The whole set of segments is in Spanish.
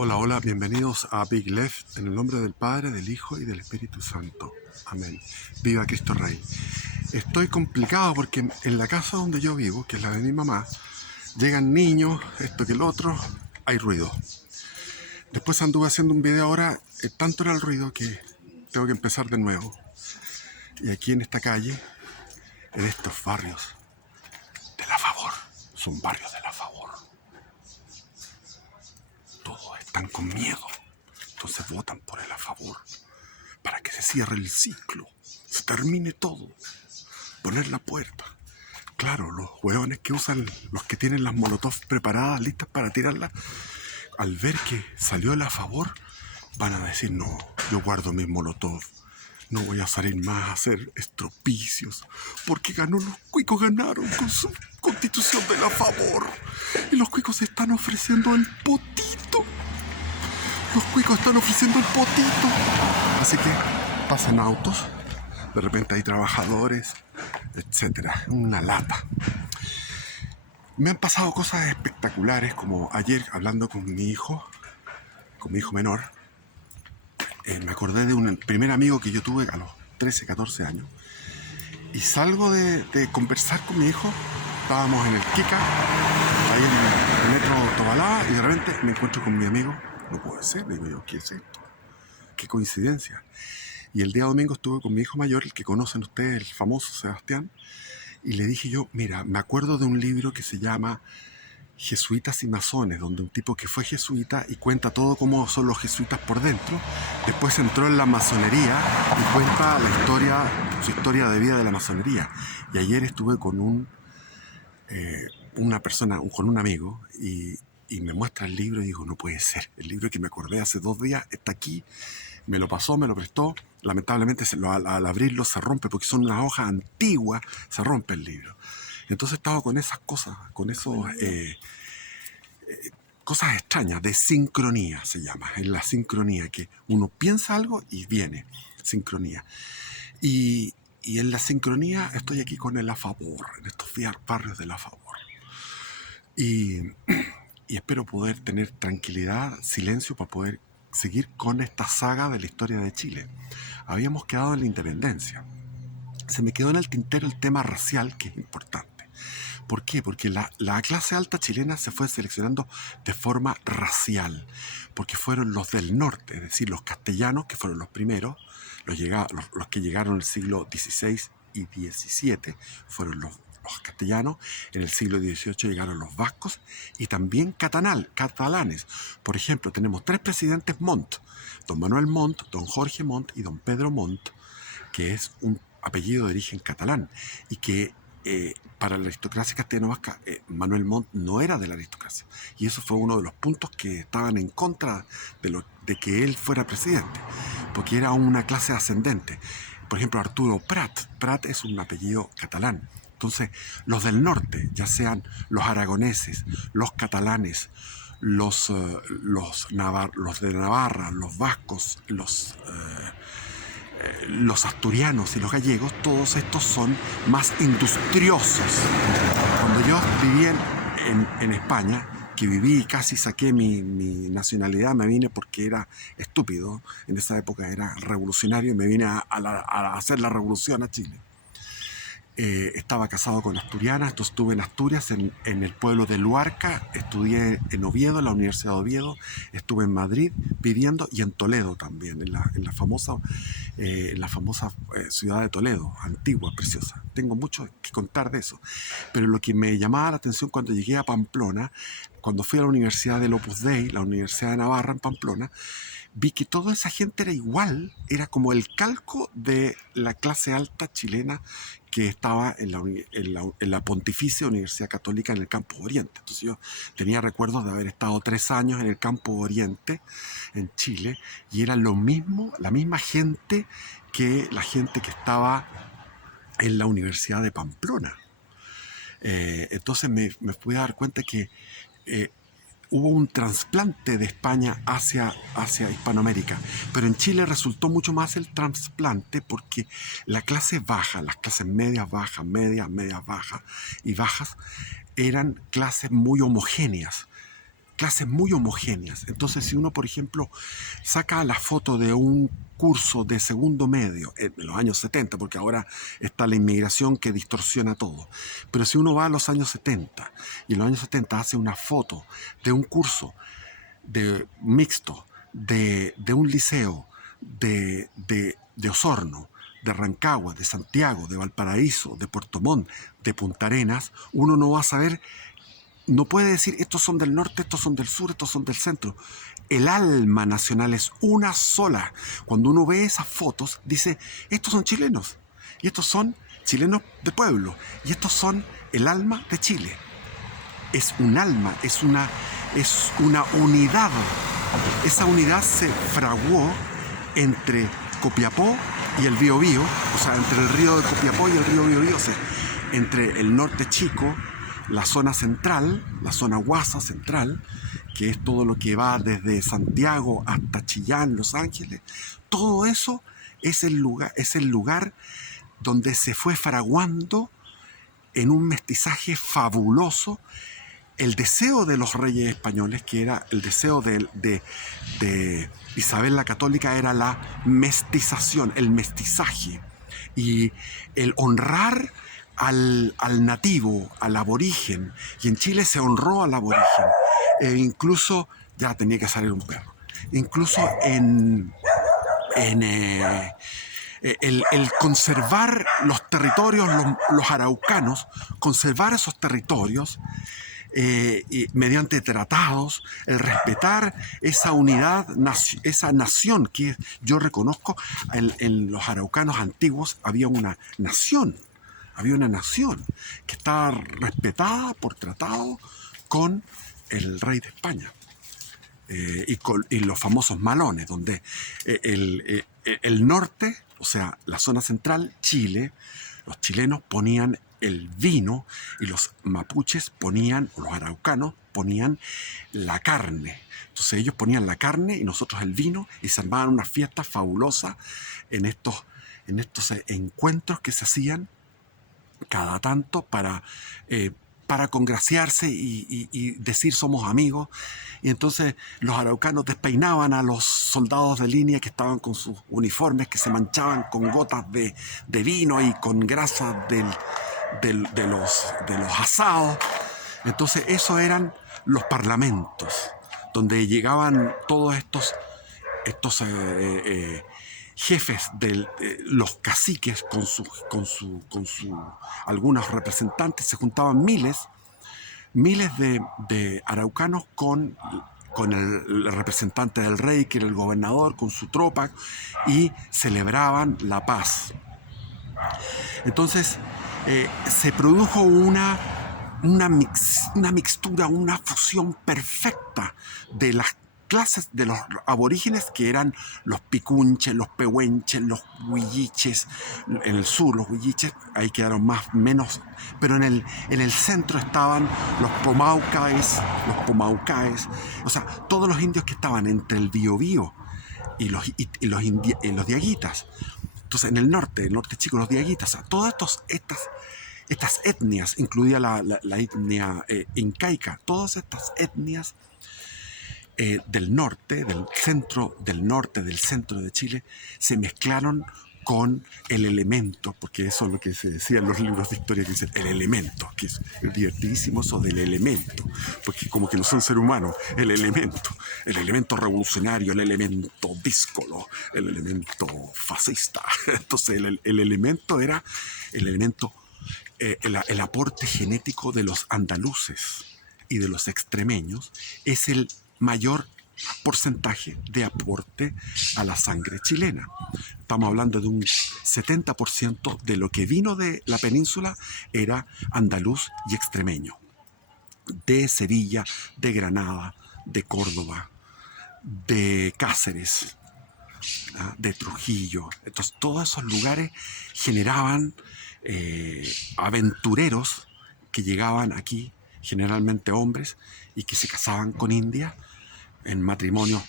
Hola, hola, bienvenidos a Big Left, en el nombre del Padre, del Hijo y del Espíritu Santo. Amén. Viva Cristo Rey. Estoy complicado porque en la casa donde yo vivo, que es la de mi mamá, llegan niños, esto que el otro, hay ruido. Después anduve haciendo un video ahora, tanto era el ruido que tengo que empezar de nuevo. Y aquí en esta calle, en estos barrios de la Favor, son barrios de la Favor, todos están con miedo. Entonces votan por el a favor, para que se cierre el ciclo, se termine todo, poner la puerta. Claro, los hueones que usan, los que tienen las molotov preparadas, listas para tirarlas, al ver que salió el a favor, van a decir, no, yo guardo mis molotov, no voy a salir más a hacer estropicios, porque los cuicos ganaron con su constitución del a favor, y los cuicos están ofreciendo el potito. Los cuicos están ofreciendo el potito. Así que pasan autos, de repente hay trabajadores, etcétera. Una lata. Me han pasado cosas espectaculares, como ayer hablando con mi hijo menor. Me acordé de un primer amigo que yo tuve a los 13, 14 años. Y salgo de conversar con mi hijo. Estábamos en el Kika, ahí en el metro Tobalá, y de repente me encuentro con mi amigo. No puede ser, digo yo, ¿qué es esto? Qué coincidencia. Y el día domingo estuve con mi hijo mayor, el que conocen ustedes, el famoso Sebastián, y le dije yo, mira, me acuerdo de un libro que se llama Jesuitas y Masones, donde un tipo que fue jesuita y cuenta todo cómo son los jesuitas por dentro, después entró en la masonería y cuenta la historia, su historia de vida de la masonería. Y ayer estuve con una persona, con un amigo, y me muestra el libro y digo, no puede ser, el libro que me acordé hace 2 días está aquí, me lo pasó, me lo prestó, lamentablemente al abrirlo se rompe porque son unas hojas antiguas, se rompe el libro. Entonces estaba con esas cosas, con esos cosas extrañas, de sincronía se llama, en la sincronía, que uno piensa algo y viene, sincronía. Y en la sincronía estoy aquí con el a favor, en estos barrios del a favor. Y, y espero poder tener tranquilidad, silencio para poder seguir con esta saga de la historia de Chile. Habíamos quedado en la independencia. Se me quedó en el tintero el tema racial, que es importante. ¿Por qué? Porque la clase alta chilena se fue seleccionando de forma racial, porque fueron los del norte, es decir, los castellanos, que fueron los primeros, los que llegaron en el siglo XVI y XVII, fueron los castellanos. En el siglo XVIII llegaron los vascos y también catalanes. Por ejemplo, tenemos 3 presidentes Montt: don Manuel Montt, don Jorge Montt y don Pedro Montt, que es un apellido de origen catalán y que para la aristocracia castellano-vasca, Manuel Montt no era de la aristocracia. Y eso fue uno de los puntos que estaban en contra de que él fuera presidente, porque era una clase ascendente. Por ejemplo, Arturo Prat. Prat es un apellido catalán. Entonces, los del norte, ya sean los aragoneses, los catalanes, los de Navarra, los vascos, los asturianos y los gallegos, todos estos son más industriosos. Cuando yo viví en España, que viví y casi saqué mi nacionalidad, me vine porque era estúpido, en esa época era revolucionario y me vine a hacer la revolución a Chile. Estaba casado con asturiana, entonces estuve en Asturias, en el pueblo de Luarca, estudié en Oviedo, en la Universidad de Oviedo, estuve en Madrid viviendo y en Toledo también, en la famosa ciudad de Toledo, antigua, preciosa. Tengo mucho que contar de eso, pero lo que me llamaba la atención cuando llegué a Pamplona, cuando fui a la Universidad del Opus Dei, la Universidad de Navarra en Pamplona, vi que toda esa gente era igual, era como el calco de la clase alta chilena que estaba en la Pontificia Universidad Católica en el Campo Oriente. Entonces yo tenía recuerdos de haber estado 3 años en el Campo Oriente, en Chile, y era lo mismo, la misma gente que la gente que estaba en la Universidad de Pamplona. Entonces me pude dar cuenta que eh, hubo un trasplante de España hacia Hispanoamérica, pero en Chile resultó mucho más el trasplante porque la clase baja, las clases medias bajas, medias bajas y bajas, eran clases muy homogéneas. clases muy homogéneas. Entonces, si uno, por ejemplo, saca la foto de un curso de segundo medio en los años 70, porque ahora está la inmigración que distorsiona todo, pero si uno va a los años 70 y en los años 70 hace una foto de un curso de mixto, de un liceo, de Osorno, de Rancagua, de Santiago, de Valparaíso, de Puerto Montt, de Punta Arenas, uno no va a saber, no puede decir estos son del norte, estos son del sur, estos son del centro. El alma nacional es una sola. Cuando uno ve esas fotos, dice, estos son chilenos, y estos son chilenos de pueblo, y estos son el alma de Chile. Es un alma, es una unidad. Esa unidad se fraguó entre Copiapó y el Biobío, o sea, entre el río de Copiapó y el río Biobío, o sea, entre el norte chico, la zona central, la zona Guasa central, que es todo lo que va desde Santiago hasta Chillán, Los Ángeles. Todo eso es el lugar donde se fue fraguando en un mestizaje fabuloso el deseo de los reyes españoles, que era el deseo de Isabel la Católica, era la mestización, el mestizaje y el honrar al nativo, al aborigen. Y en Chile se honró al aborigen. Incluso, ya tenía que salir un perro, incluso el conservar los territorios, los araucanos, conservar esos territorios, mediante tratados, el respetar esa unidad, esa nación que yo reconozco. En los araucanos antiguos había una nación que estaba respetada por tratado con el rey de España. Y los famosos malones, donde el norte, o sea, la zona central, Chile, los chilenos ponían el vino y los mapuches ponían, o los araucanos ponían la carne. Entonces ellos ponían la carne y nosotros el vino, y se armaban unas fiestas fabulosas en estos encuentros que se hacían cada tanto para congraciarse y decir somos amigos. Y entonces los araucanos despeinaban a los soldados de línea que estaban con sus uniformes que se manchaban con gotas de vino y con grasa de los asados. Entonces esos eran los parlamentos donde llegaban todos estos jefes de los caciques con algunos representantes. Se juntaban miles de araucanos con el representante del rey, que era el gobernador, con su tropa, y celebraban la paz. Entonces se produjo una mixtura, una fusión perfecta de las clases de los aborígenes, que eran los picunches, los pehuenches, los huilliches. En el sur los huilliches ahí quedaron menos, pero en el centro estaban los pomaucaes, o sea, todos los indios que estaban entre el Biobío y los diaguitas. Entonces en el norte chico, los diaguitas, o sea, todas estas etnias, incluida la etnia incaica, todas estas etnias del norte, del centro de Chile, se mezclaron con el elemento, porque eso es lo que se decía en los libros de historia, que dicen el elemento, que es divertidísimo eso del elemento, porque como que no son seres humanos, el elemento revolucionario, el elemento díscolo, el elemento fascista. Entonces el elemento era el aporte genético de los andaluces y de los extremeños, es el mayor porcentaje de aporte a la sangre chilena. Estamos hablando de un 70% de lo que vino de la península era andaluz y extremeño, de Sevilla, de Granada, de Córdoba, de Cáceres, de Trujillo. Entonces todos esos lugares generaban aventureros que llegaban aquí, generalmente hombres, y que se casaban con indias en matrimonios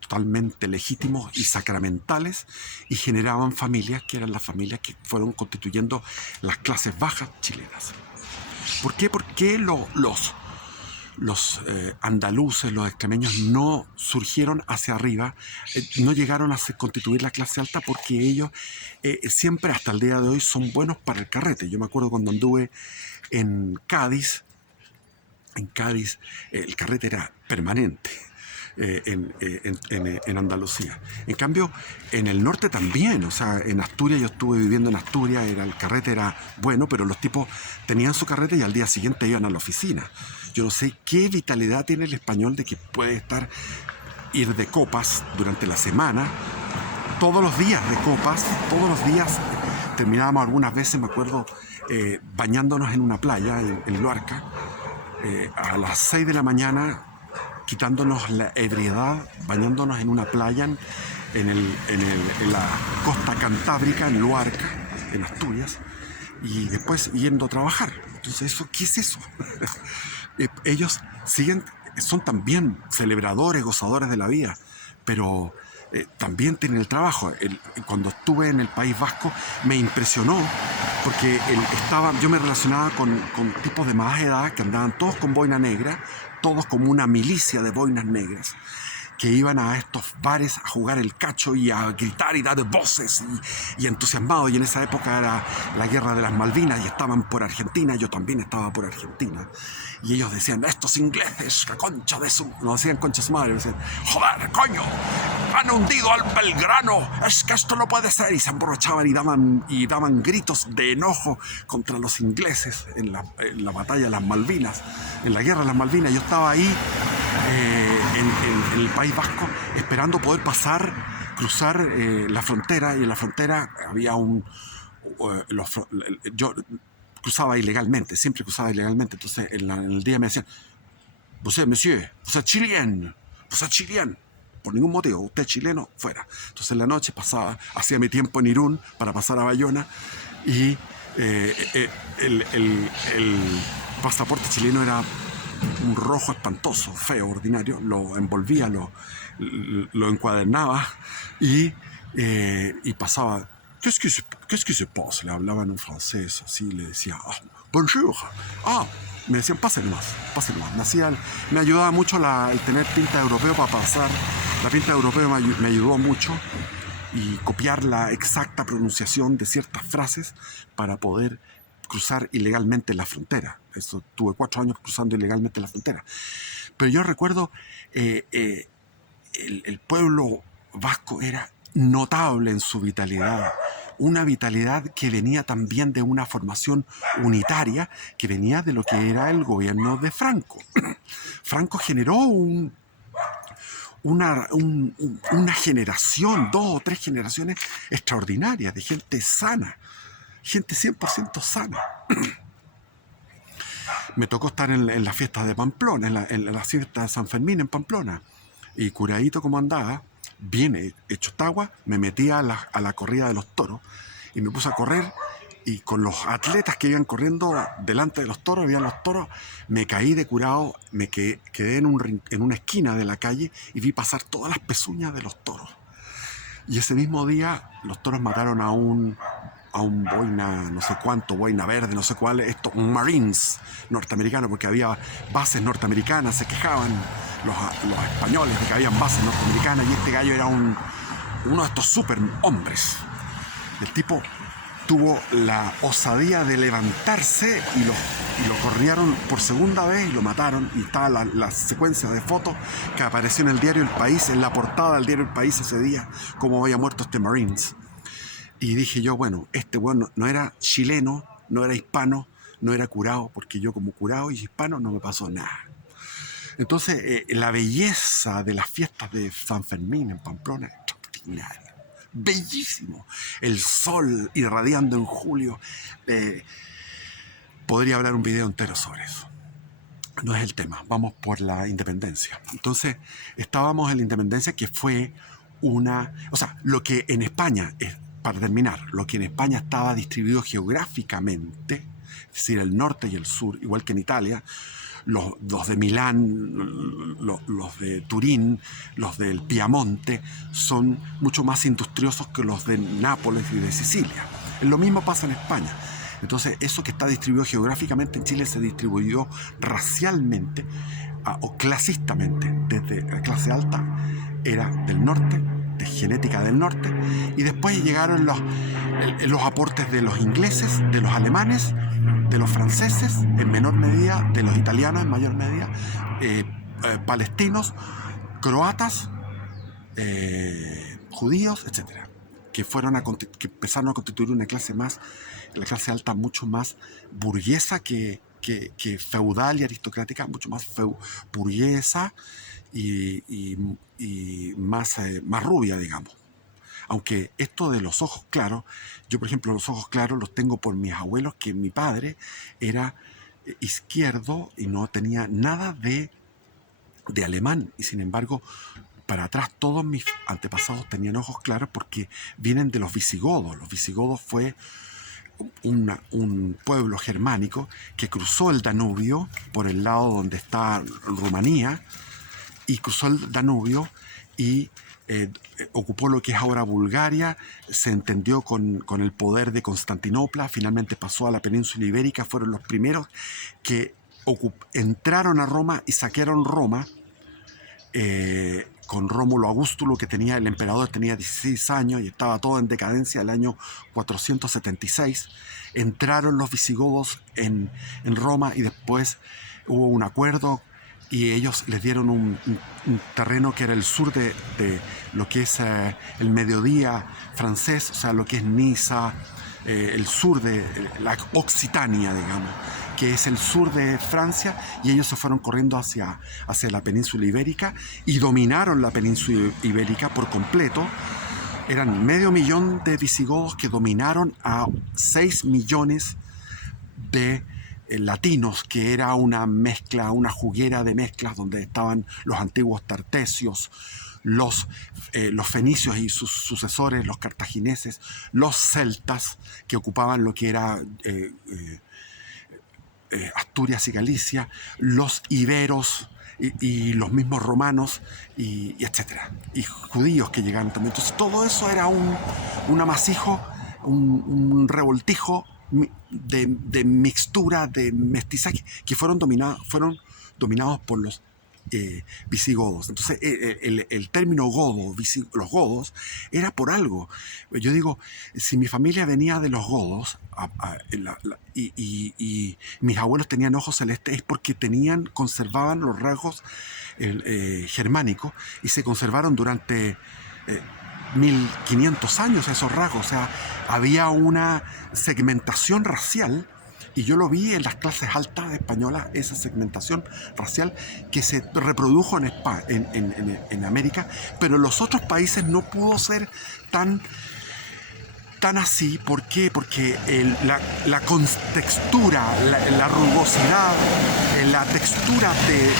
totalmente legítimos y sacramentales, y generaban familias que eran las familias que fueron constituyendo las clases bajas chilenas. ¿Por qué? Porque andaluces, los extremeños no surgieron hacia arriba, no llegaron a constituir la clase alta porque ellos siempre hasta el día de hoy son buenos para el carrete. Yo me acuerdo cuando anduve en Cádiz, el carrete era permanente. En Andalucía. En cambio, en el norte también, o sea, en Asturias, yo estuve viviendo en Asturias, el carrete era bueno, pero los tipos tenían su carrete y al día siguiente iban a la oficina. Yo no sé qué vitalidad tiene el español de que puede ir de copas durante la semana, todos los días de copas, todos los días. Terminábamos algunas veces, me acuerdo, bañándonos en una playa, en Luarca, a las 6 de la mañana, quitándonos la ebriedad, bañándonos en una playa en la costa cantábrica, en Luarca, en Asturias, y después yendo a trabajar. Entonces, ¿qué es eso? Ellos son también celebradores, gozadores de la vida, pero también tienen el trabajo. Cuando estuve en el País Vasco me impresionó porque yo me relacionaba con tipos de más edad que andaban todos con boina negra, todos como una milicia de boinas negras, que iban a estos bares a jugar el cacho y a gritar y dar voces y entusiasmados. Y en esa época era la guerra de las Malvinas y estaban por Argentina, yo también estaba por Argentina. Y ellos decían, estos ingleses, la concha de su... No decían concha de su madre, decían, joder, coño, han hundido al Belgrano, es que esto no puede ser. Y se emborrachaban y daban gritos de enojo contra los ingleses en la batalla de las Malvinas, en la guerra de las Malvinas. Yo estaba ahí en el País Vasco esperando poder cruzar la frontera, y en la frontera había yo cruzaba ilegalmente, siempre cruzaba ilegalmente. Entonces en el día me decían, "Vous êtes chilien, por ningún motivo, usted es chileno, fuera". Entonces en la noche hacía mi tiempo en Irún para pasar a Bayona, y el pasaporte chileno era un rojo espantoso, feo, ordinario. Lo envolvía, lo encuadernaba y pasaba. Qu'est-ce que se passe? Le hablaba en un francés así, le decía, bonjour. Me decían, pase nomás. Me ayudaba mucho el tener pinta de europeo para pasar. La pinta de europeo me ayudó mucho, y copiar la exacta pronunciación de ciertas frases para poder cruzar ilegalmente la frontera. Eso, tuve 4 años cruzando ilegalmente la frontera. Pero yo recuerdo, el pueblo vasco era notable en su vitalidad, una vitalidad que venía también de una formación unitaria, que venía de lo que era el gobierno de Franco. Franco generó una generación, 2 o 3 generaciones extraordinarias de gente sana, gente 100% sana. Me tocó estar en las fiestas de Pamplona, en las fiestas de San Fermín en Pamplona, y curadito como andaba, bien hecho tagua, me metí a la corrida de los toros y me puse a correr, y con los atletas que iban corriendo delante de los toros, me caí de curado, me quedé en una esquina de la calle y vi pasar todas las pezuñas de los toros. Y ese mismo día los toros mataron a un boina, no sé cuánto, boina verde, no sé cuál, un Marines norteamericano, porque había bases norteamericanas, se quejaban los españoles de que habían bases norteamericanas, y este gallo era uno de estos super hombres. El tipo tuvo la osadía de levantarse y lo corrieron por segunda vez y lo mataron. Y estaba la secuencia de fotos que apareció en el diario El País, en la portada del diario El País ese día, cómo había muerto este Marines. Y dije yo, bueno, este bueno no era chileno, no era hispano, no era curado, porque yo como curado y hispano no me pasó nada. Entonces, la belleza de las fiestas de San Fermín en Pamplona es extraordinaria. Bellísimo. El sol irradiando en julio. Podría hablar un video entero sobre eso. No es el tema. Vamos por la independencia. Entonces, estábamos en la independencia, que fue lo que en España, para terminar, lo que en España estaba distribuido geográficamente, es decir, el norte y el sur, igual que en Italia. Los de Milán, los de Turín, los del Piamonte son mucho más industriosos que los de Nápoles y de Sicilia. Lo mismo pasa en España. Entonces, eso que está distribuido geográficamente en Chile se distribuyó racialmente o clasistamente. Desde la clase alta era del norte, de genética del norte, y después llegaron los aportes de los ingleses, de los alemanes, de los franceses en menor medida, de los italianos en mayor medida, palestinos, croatas, judíos, etcétera, que empezaron a constituir una clase más, la clase alta mucho más burguesa que feudal y aristocrática, mucho más burguesa y más rubia, digamos. Aunque esto de los ojos claros, yo por ejemplo los ojos claros los tengo por mis abuelos, que mi padre era izquierdo y no tenía nada de alemán, y sin embargo para atrás todos mis antepasados tenían ojos claros porque vienen de los visigodos. Los visigodos fue un pueblo germánico que cruzó el Danubio por el lado donde está Rumanía, y cruzó el Danubio y ocupó lo que es ahora Bulgaria, se entendió con el poder de Constantinopla, finalmente pasó a la península ibérica, fueron los primeros que entraron a Roma y saquearon Roma, con Rómulo Augustulo, que el emperador tenía 16 años y estaba todo en decadencia. El año 476 entraron los visigodos en Roma, y después hubo un acuerdo y ellos les dieron un terreno que era el sur de lo que es el mediodía francés, o sea, lo que es Niza, el sur de la Occitania, digamos, que es el sur de Francia, y ellos se fueron corriendo hacia la península ibérica y dominaron la península ibérica por completo. Eran 500.000 de visigodos que dominaron a 6 millones de latinos, que era una mezcla, una juguera de mezclas donde estaban los antiguos tartesios, los fenicios y sus sucesores, los cartagineses, los celtas, que ocupaban lo que era Asturias y Galicia, los iberos y los mismos romanos, y etcétera, y judíos que llegaron también. Entonces todo eso era un amasijo, un revoltijo de mixtura, de mestizaje, que fueron dominados por los visigodos. Entonces el término godo, los godos, era por algo. Yo digo, si mi familia venía de los godos y mis abuelos tenían ojos celestes, es porque conservaban los rasgos germánicos, y se conservaron durante 1500 años esos rasgos. O sea, había una segmentación racial, y yo lo vi en las clases altas españolas, esa segmentación racial que se reprodujo en América, pero en los otros países no pudo ser tan así. ¿Por qué? Porque la contextura, la rugosidad, la textura de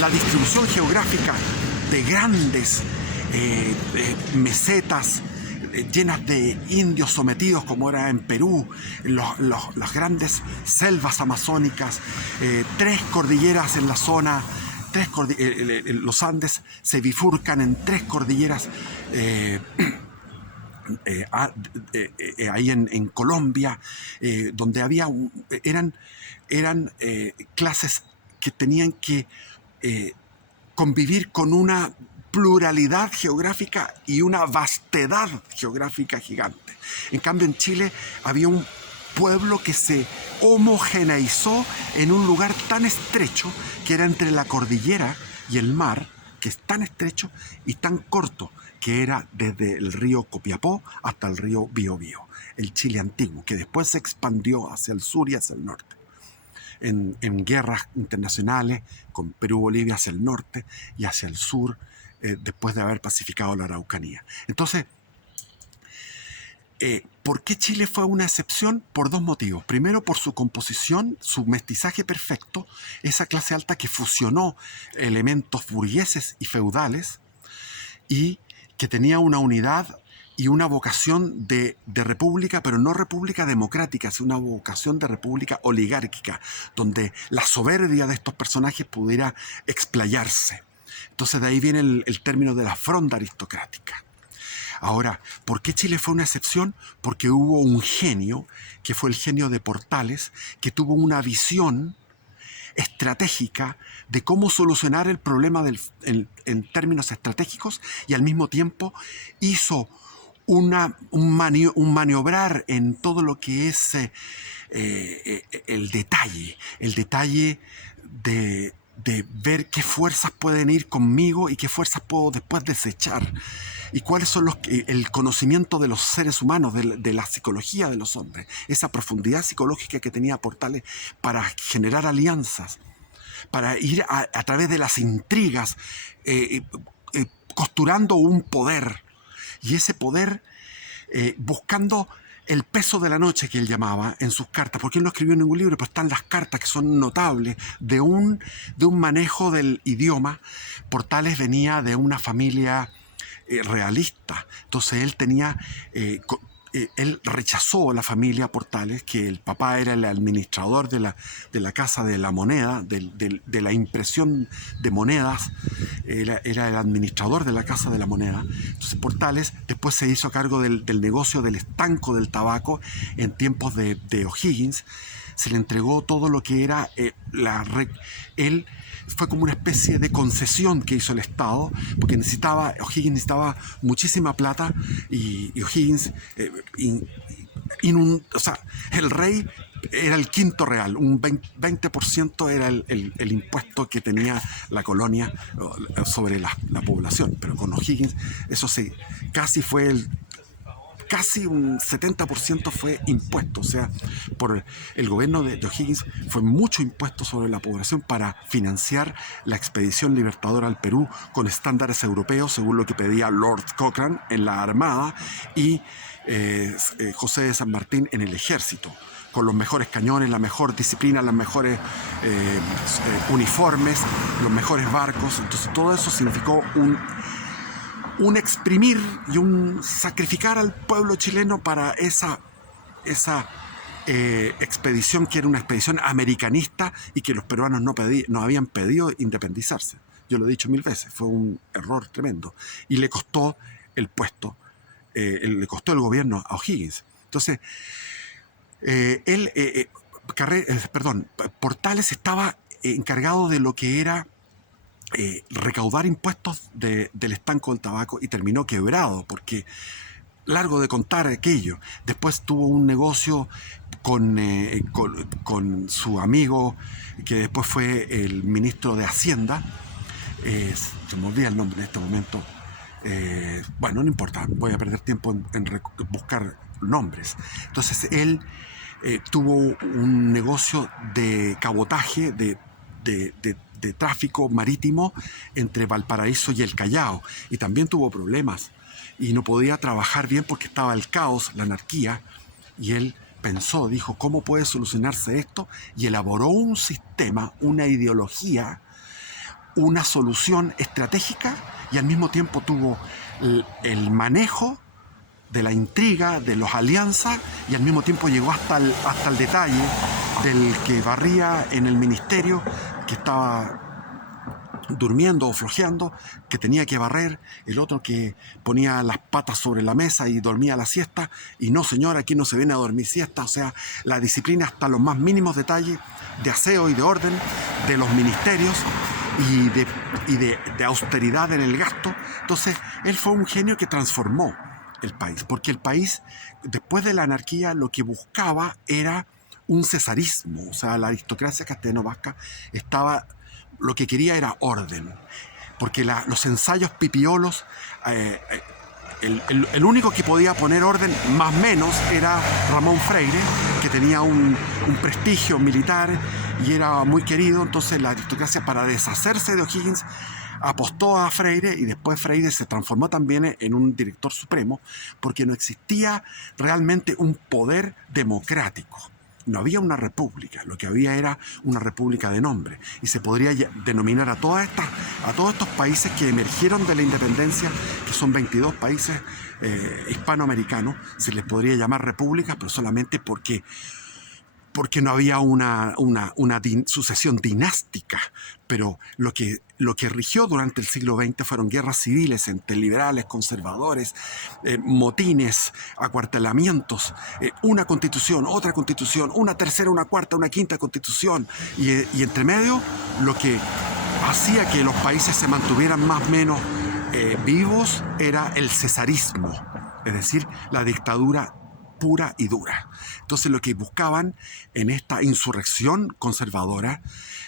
la distribución geográfica de grandes mesetas llenas de indios sometidos, como era en Perú, las grandes selvas amazónicas, 3 cordilleras en la zona, los Andes se bifurcan en 3 cordilleras, ahí en Colombia, donde eran clases que tenían que convivir con una pluralidad geográfica y una vastedad geográfica gigante. En cambio, en Chile había un pueblo que se homogeneizó en un lugar tan estrecho, que era entre la cordillera y el mar, que es tan estrecho y tan corto, que era desde el río Copiapó hasta el río Biobío, el Chile antiguo, que después se expandió hacia el sur y hacia el norte, en guerras internacionales con Perú, Bolivia hacia el norte y hacia el sur, después de haber pacificado la Araucanía. Entonces, ¿por qué Chile fue una excepción? Por 2 motivos. Primero, por su composición, su mestizaje perfecto, esa clase alta que fusionó elementos burgueses y feudales, y que tenía una unidad y una vocación de república, pero no república democrática, sino una vocación de república oligárquica, donde la soberbia de estos personajes pudiera explayarse. Entonces de ahí viene el término de la fronda aristocrática. Ahora, ¿por qué Chile fue una excepción? Porque hubo un genio, que fue el genio de Portales, que tuvo una visión estratégica de cómo solucionar el problema en términos estratégicos, y al mismo tiempo hizo un maniobrar en todo lo que es el detalle de ver qué fuerzas pueden ir conmigo y qué fuerzas puedo después desechar, y cuáles son el conocimiento de los seres humanos, de la psicología de los hombres, esa profundidad psicológica que tenía Portales para generar alianzas, para ir a través de las intrigas, costurando un poder, y ese poder buscando el peso de la noche, que él llamaba en sus cartas, porque él no escribió ningún libro, pero están las cartas que son notables de un manejo del idioma. Portales venía de una familia realista, entonces él tenía... él rechazó la familia Portales, que el papá era el administrador de la Casa de la Moneda, de la impresión de monedas, era el administrador de la Casa de la Moneda. Entonces Portales después se hizo a cargo del negocio del estanco del tabaco en tiempos de O'Higgins. Se le entregó todo lo que era él fue como una especie de concesión que hizo el Estado, porque O'Higgins necesitaba muchísima plata, y O'Higgins, o sea, el rey era el quinto real, un 20% era el impuesto que tenía la colonia sobre la población, pero con O'Higgins eso sí, casi un 70% fue impuesto. O sea, por el gobierno de O'Higgins fue mucho impuesto sobre la población para financiar la expedición libertadora al Perú con estándares europeos, según lo que pedía Lord Cochrane en la Armada y José de San Martín en el Ejército, con los mejores cañones, la mejor disciplina, los mejores uniformes, los mejores barcos. Entonces todo eso significó un exprimir y un sacrificar al pueblo chileno para esa expedición, que era una expedición americanista y que los peruanos no habían pedido independizarse. Yo lo he dicho 1000 veces, fue un error tremendo y le costó el puesto, le costó el gobierno a O'Higgins. Entonces, Portales estaba encargado de lo que era recaudar impuestos del estanco del tabaco, y terminó quebrado porque, largo de contar aquello, después tuvo un negocio con su amigo, que después fue el ministro de Hacienda, se me olvida el nombre en este momento, bueno, no importa, voy a perder tiempo en buscar nombres. Entonces él tuvo un negocio de cabotaje, de tráfico marítimo entre Valparaíso y el Callao, y también tuvo problemas y no podía trabajar bien porque estaba el caos, la anarquía, y él dijo, ¿cómo puede solucionarse esto? Y elaboró un sistema, una ideología, una solución estratégica, y al mismo tiempo tuvo el manejo de la intriga, de las alianzas, y al mismo tiempo llegó hasta el detalle del que barría en el ministerio, que estaba durmiendo o flojeando, que tenía que barrer, el otro que ponía las patas sobre la mesa y dormía la siesta, y no, señor, aquí no se viene a dormir siesta. O sea, la disciplina hasta los más mínimos detalles de aseo y de orden de los ministerios, y de austeridad en el gasto. Entonces, él fue un genio que transformó el país, porque el país, después de la anarquía, lo que buscaba era un cesarismo. O sea, la aristocracia castellano-vasca lo que quería era orden, porque los ensayos pipiolos, el único que podía poner orden más o menos era Ramón Freire, que tenía un prestigio militar y era muy querido. Entonces la aristocracia, para deshacerse de O'Higgins, apostó a Freire, y después Freire se transformó también en un director supremo, porque no existía realmente un poder democrático. No había una república, lo que había era una república de nombre, y se podría denominar a todos estos países que emergieron de la independencia, que son 22 países hispanoamericanos, se les podría llamar repúblicas, pero solamente porque porque no había una sucesión dinástica, pero lo que rigió durante el siglo XX fueron guerras civiles entre liberales, conservadores, motines, acuartelamientos, una constitución, otra constitución, una tercera, una cuarta, una quinta constitución, y entre medio lo que hacía que los países se mantuvieran más o menos vivos era el cesarismo, es decir, la dictadura pura y dura. Entonces lo que buscaban en esta insurrección conservadora,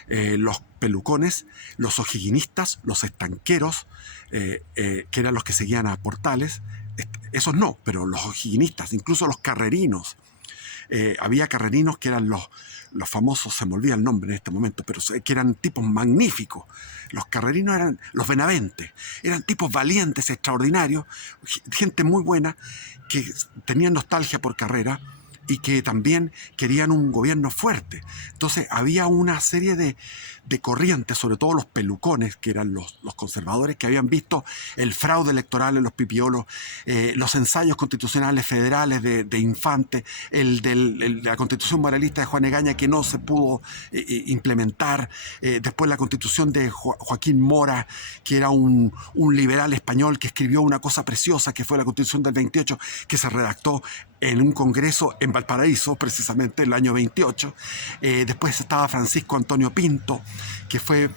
los pelucones, los o'higginistas, los estanqueros, que eran los que seguían a Portales, esos no, pero los o'higginistas, incluso los carrerinos. Había carrerinos que eran los famosos, se me olvida el nombre en este momento, pero que eran tipos magníficos. Los carrerinos eran los Benavente, eran tipos valientes, extraordinarios, gente muy buena, que tenían nostalgia por Carrera y que también querían un gobierno fuerte. Entonces había una serie de corrientes, sobre todo los pelucones, que eran los conservadores, que habían visto el fraude electoral en los pipiolos, los ensayos constitucionales federales de Infante, la constitución moralista de Juan Egaña que no se pudo implementar, después la constitución de Joaquín Mora, que era un liberal español que escribió una cosa preciosa, que fue la constitución del 28, que se redactó en un congreso en Valparaíso, precisamente el año 28. Después estaba Francisco Antonio Pinto, que fue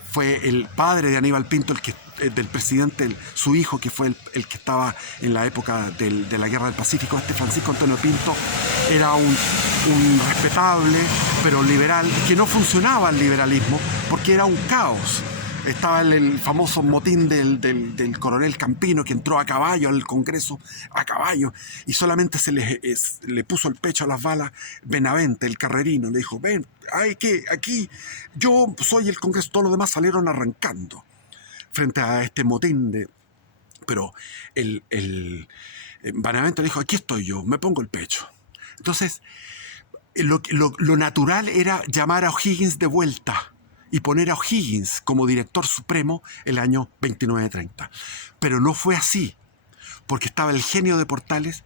el padre de Aníbal Pinto, del presidente, su hijo, que fue el que estaba en la época de la Guerra del Pacífico. Este Francisco Antonio Pinto era un respetable, pero liberal, que no funcionaba el liberalismo porque era un caos. Estaba el famoso motín del coronel Campino, que entró a caballo al Congreso, a caballo, y solamente se le puso el pecho a las balas Benavente, el carrerino. Le dijo: ven, aquí yo soy el Congreso. Todos los demás salieron arrancando frente a este motín pero Benavente le dijo: aquí estoy yo, me pongo el pecho. Entonces lo natural era llamar a O'Higgins de vuelta y poner a O'Higgins como director supremo el año 29-30. Pero no fue así, porque estaba el genio de Portales,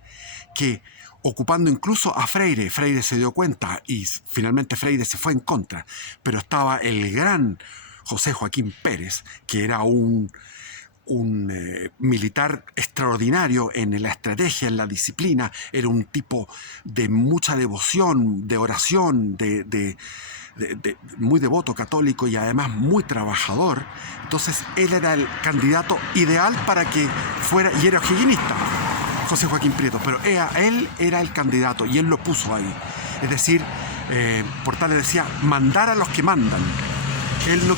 que, ocupando incluso a Freire se dio cuenta y finalmente Freire se fue en contra, pero estaba el gran José Joaquín Pérez, que era un militar extraordinario en la estrategia, en la disciplina, era un tipo de mucha devoción, de oración, muy devoto, católico y además muy trabajador. Entonces él era el candidato ideal para que fuera, y era o'higginista, José Joaquín Prieto, pero él era el candidato y él lo puso ahí. Es decir, Portales decía: mandar a los que mandan. Él no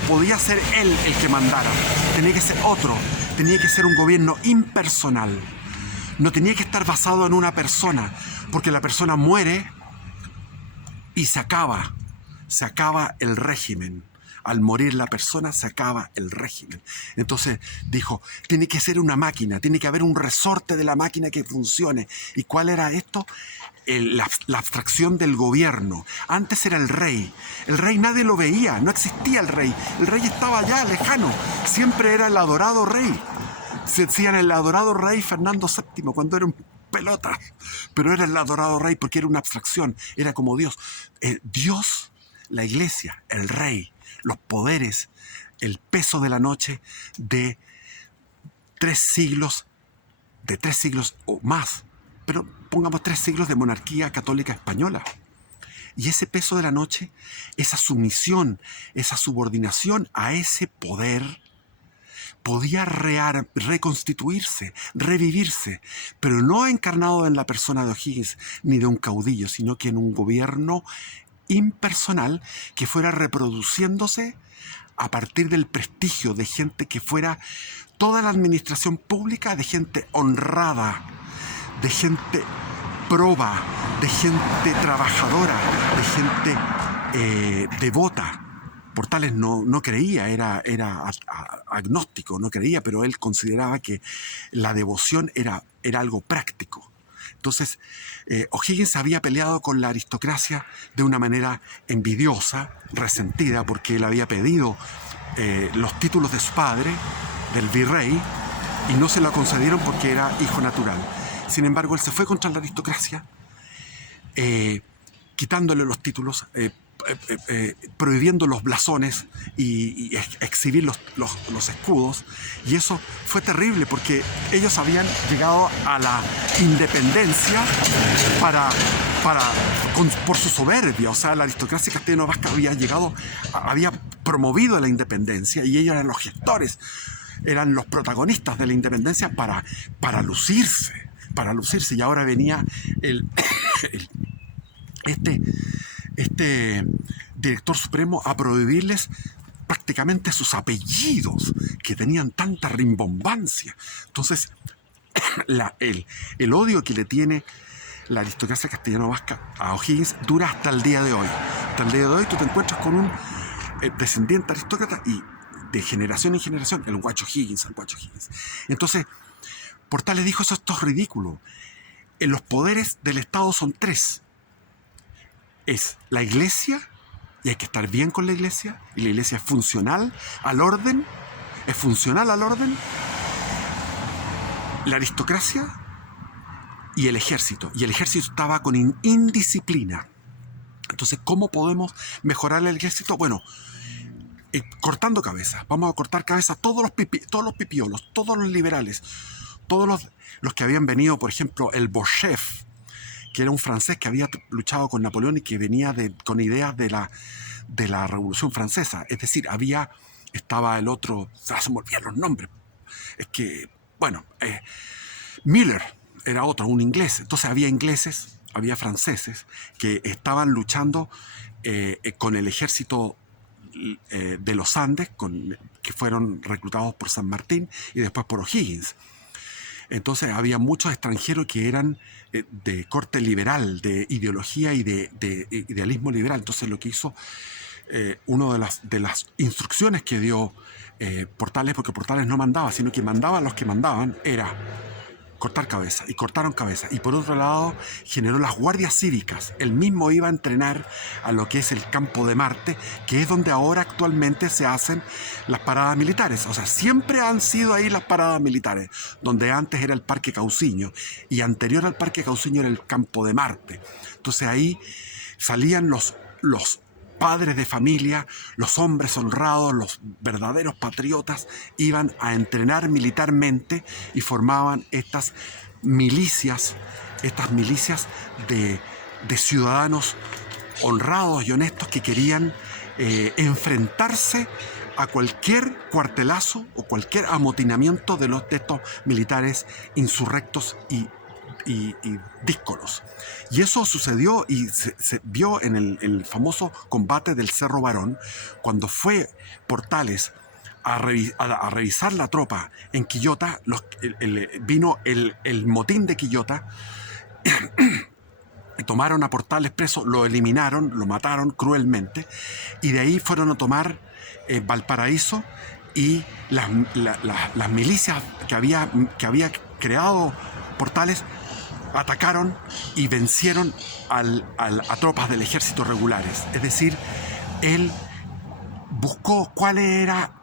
podía ser él el que mandara, tenía que ser otro, tenía que ser un gobierno impersonal, no tenía que estar basado en una persona, porque la persona muere y se acaba el régimen. Al morir la persona se acaba el régimen. Entonces dijo: tiene que ser una máquina, tiene que haber un resorte de la máquina que funcione. ¿Y cuál era esto? La abstracción del gobierno. Antes era el rey. El rey nadie lo veía, no existía el rey. El rey estaba allá, lejano. Siempre era el adorado rey. Se decían el adorado rey Fernando VII cuando era un pelota. Pero era el adorado rey porque era una abstracción. Era como Dios. Dios, la iglesia, el rey, los poderes, el peso de la noche de 3 siglos o más. Pero pongamos 3 siglos de monarquía católica española. Y ese peso de la noche, esa sumisión, esa subordinación a ese poder, podía reconstituirse, revivirse, pero no encarnado en la persona de O'Higgins ni de un caudillo, sino que en un gobierno impersonal que fuera reproduciéndose a partir del prestigio de gente que fuera toda la administración pública, de gente honrada, de gente proba, de gente trabajadora, de gente devota. Portales no creía, era agnóstico, no creía, pero él consideraba que la devoción era algo práctico. Entonces, O'Higgins había peleado con la aristocracia de una manera envidiosa, resentida, porque él había pedido los títulos de su padre, del virrey, y no se lo concedieron porque era hijo natural. Sin embargo, él se fue contra la aristocracia quitándole los títulos, prohibiendo los blasones y exhibir los escudos. Y eso fue terrible porque ellos habían llegado a la independencia por su soberbia. O sea, la aristocracia castellano-vasca había promovido la independencia y ellos eran los gestores, eran los protagonistas de la independencia para lucirse. Y ahora venía este director supremo a prohibirles prácticamente sus apellidos, que tenían tanta rimbombancia. Entonces, el odio que le tiene la aristocracia castellano-vasca a O'Higgins dura hasta el día de hoy. Hasta el día de hoy tú te encuentras con un descendiente aristócrata y de generación en generación, el guacho Higgins. Entonces, Portales dijo, esto es ridículo. Los poderes del Estado son tres. Es la iglesia, y hay que estar bien con la iglesia, y la iglesia es funcional al orden, la aristocracia y el ejército. Y el ejército estaba con indisciplina. Entonces, ¿cómo podemos mejorar el ejército? Bueno, cortando cabezas. Vamos a cortar cabezas todos los pipiolos, todos los liberales, todos los que habían venido, por ejemplo, el Beauchef, que era un francés que había luchado con Napoleón y que venía con ideas de la Revolución Francesa. Es decir, estaba el otro, se me olvidan los nombres. Es que, bueno, Miller era otro, un inglés. Entonces había ingleses, había franceses que estaban luchando con el ejército de los Andes, que fueron reclutados por San Martín y después por O'Higgins. Entonces había muchos extranjeros que eran de corte liberal, de ideología y de idealismo liberal. Entonces lo que hizo, una de las instrucciones que dio Portales, porque Portales no mandaba, sino que mandaba a los que mandaban, era cortar cabeza, y cortaron cabeza. Y por otro lado, generó las guardias cívicas. Él mismo iba a entrenar a lo que es el campo de Marte, que es donde ahora actualmente se hacen las paradas militares. O sea, siempre han sido ahí las paradas militares, donde antes era el Parque Cauciño, y anterior al Parque Cauciño era el campo de Marte. Entonces ahí salían los padres de familia, los hombres honrados, los verdaderos patriotas, iban a entrenar militarmente y formaban estas milicias de ciudadanos honrados y honestos que querían enfrentarse a cualquier cuartelazo o cualquier amotinamiento de estos militares insurrectos y díscolos. Y eso sucedió y se vio en el famoso combate del Cerro Barón, cuando fue Portales a revisar la tropa en Quillota. Vino el motín de Quillota, tomaron a Portales preso, lo eliminaron, lo mataron cruelmente, y de ahí fueron a tomar Valparaíso, y las milicias que había creado Portales atacaron y vencieron a tropas del ejército regulares. Es decir, él buscó cuál era